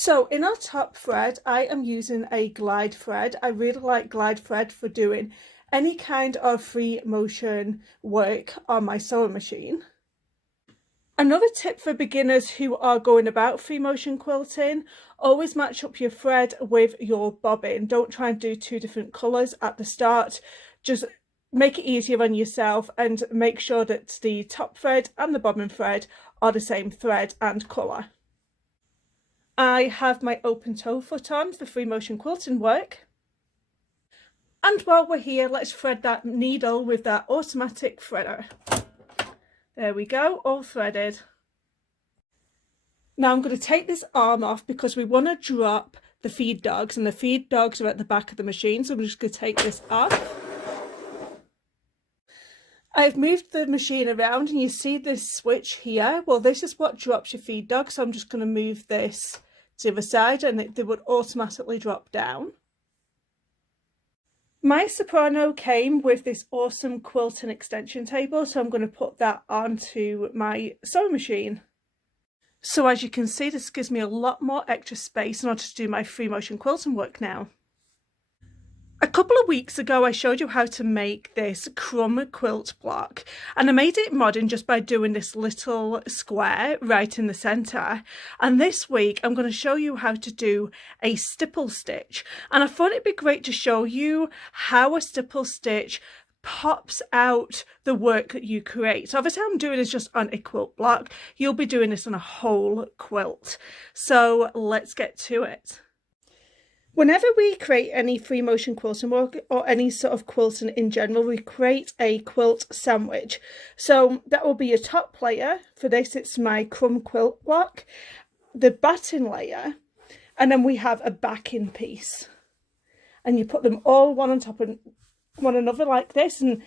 So in our top thread, I am using a glide thread. I really like glide thread for doing any kind of free motion work on my sewing machine. Another tip for beginners who are going about free motion quilting, always match up your thread with your bobbin. Don't try and do two different colours at the start. Just make it easier on yourself and make sure that the top thread and the bobbin thread are the same thread and colour. I have my open toe foot on for free motion quilting work. And while we're here, let's thread that needle with that automatic threader. There we go, all threaded. Now I'm going to take this arm off because we want to drop the feed dogs, and the feed dogs are at the back of the machine, so I'm just going to take this off. I've moved the machine around and you see this switch here. Well, this is what drops your feed dog, so I'm just going to move this to the other side and they would automatically drop down. My soprano came with this awesome quilting extension table, so I'm going to put that onto my sewing machine. So as you can see, this gives me a lot more extra space in order to do my free motion quilting work now. A couple of weeks ago I showed you how to make this crumb quilt block, and I made it modern just by doing this little square right in the centre. And this week I'm going to show you how to do a stipple stitch, and I thought it'd be great to show you how a stipple stitch pops out the work that you create. So obviously I'm doing this just on a quilt block. You'll be doing this on a whole quilt. So let's get to it. Whenever we create any free motion quilting work or any sort of quilting in general, we create a quilt sandwich. So that will be your top layer. For this, it's my crumb quilt block, the batting layer, and then we have a backing piece. And you put them all one on top of one another like this. And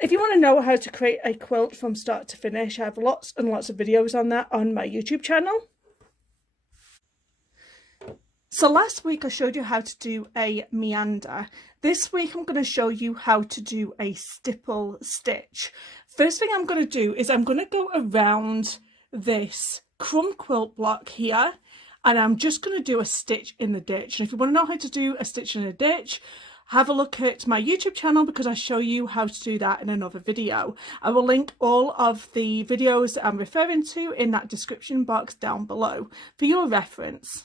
if you want to know how to create a quilt from start to finish, I have lots and lots of videos on that on my YouTube channel. So last week I showed you how to do a meander. This week I'm going to show you how to do a stipple stitch. First thing I'm going to do is I'm going to go around this crumb quilt block here, and I'm just going to do a stitch in the ditch. And if you want to know how to do a stitch in a ditch, have a look at my YouTube channel because I show you how to do that in another video. I will link all of the videos that I'm referring to in that description box down below for your reference.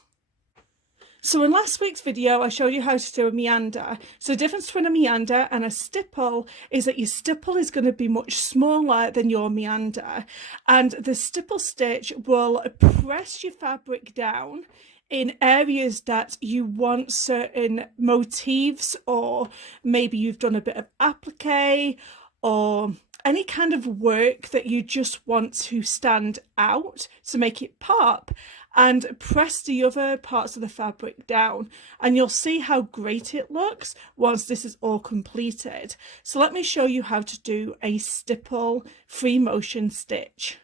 So in last week's video, I showed you how to do a meander. So the difference between a meander and a stipple is that your stipple is going to be much smaller than your meander. And the stipple stitch will press your fabric down in areas that you want certain motifs, or maybe you've done a bit of applique or any kind of work that you just want to stand out to make it pop, and press the other parts of the fabric down, and you'll see how great it looks once this is all completed. So let me show you how to do a stipple free motion stitch.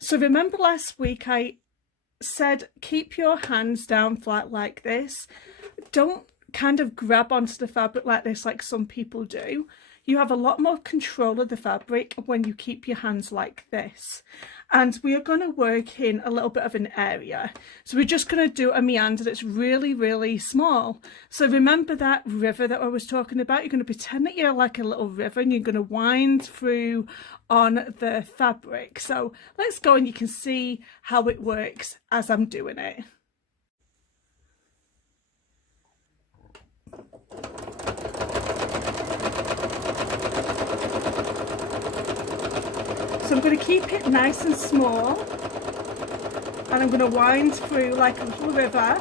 So remember last week I said keep your hands down flat like this. Don't kind of grab onto the fabric like this like some people do. You have a lot more control of the fabric when you keep your hands like this. And we are going to work in a little bit of an area. So we're just going to do a meander that's really, really small. So remember that river that I was talking about? You're going to pretend that you're like a little river and you're going to wind through on the fabric. So let's go and you can see how it works as I'm doing it. So I'm going to keep it nice and small, and I'm going to wind through like a little river.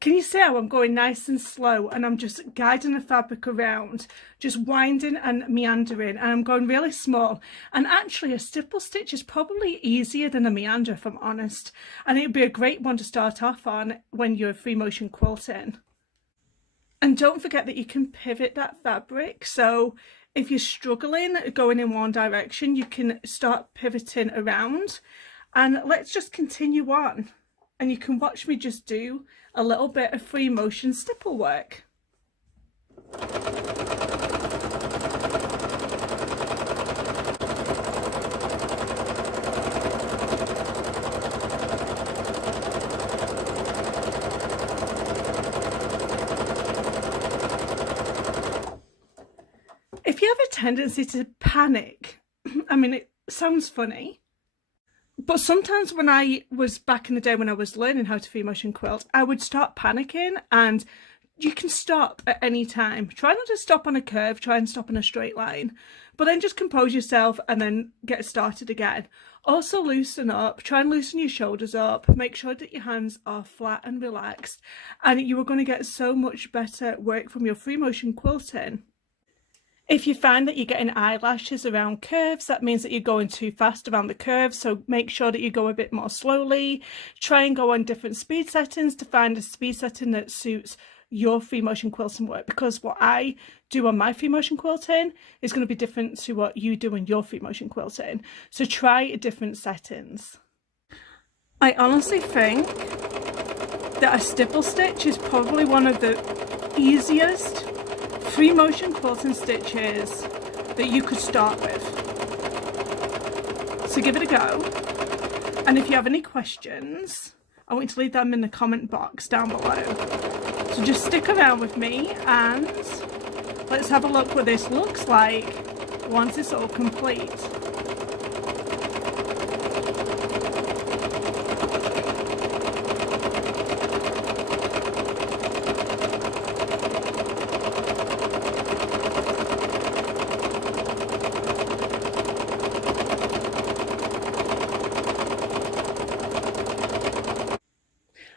Can you see how I'm going nice and slow, and I'm just guiding the fabric around, just winding and meandering, and I'm going really small. And actually a stipple stitch is probably easier than a meander, if I'm honest, and it would be a great one to start off on when you're free motion quilting. And don't forget that you can pivot that fabric. So if you're struggling going in one direction, you can start pivoting around. And let's just continue on. And you can watch me just do a little bit of free motion stipple work. If you have a tendency to panic, I mean, it sounds funny, but sometimes when I was back in the day when I was learning how to free motion quilt, I would start panicking, and you can stop at any time. Try not to stop on a curve, try and stop in a straight line, but then just compose yourself and then get started again. Also loosen up, try and loosen your shoulders up, make sure that your hands are flat and relaxed, and you are going to get so much better work from your free motion quilting. If you find that you're getting eyelashes around curves, that means that you're going too fast around the curves, so make sure that you go a bit more slowly. Try and go on different speed settings to find a speed setting that suits your free motion quilting work, because what I do on my free motion quilting is going to be different to what you do in your free motion quilting. So try different settings. I honestly think that a stipple stitch is probably one of the easiest free motion quilting stitches that you could start with. So give it a go. And if you have any questions, I want you to leave them in the comment box down below. So just stick around with me and let's have a look what this looks like once it's all complete.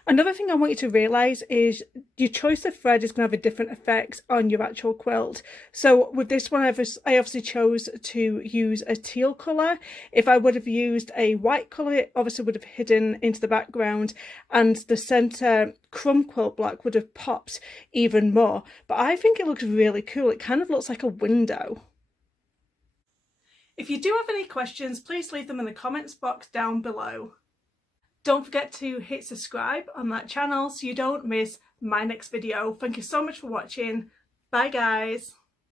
Another thing I want you to realise is your choice of thread is going to have a different effect on your actual quilt. So with this one, I obviously chose to use a teal colour. If I would have used a white colour, it obviously would have hidden into the background, and the centre crumb quilt black would have popped even more. But I think it looks really cool. It kind of looks like a window. If you do have any questions, please leave them in the comments box down below. Don't forget to hit subscribe on that channel so you don't miss my next video. Thank you so much for watching. Bye guys.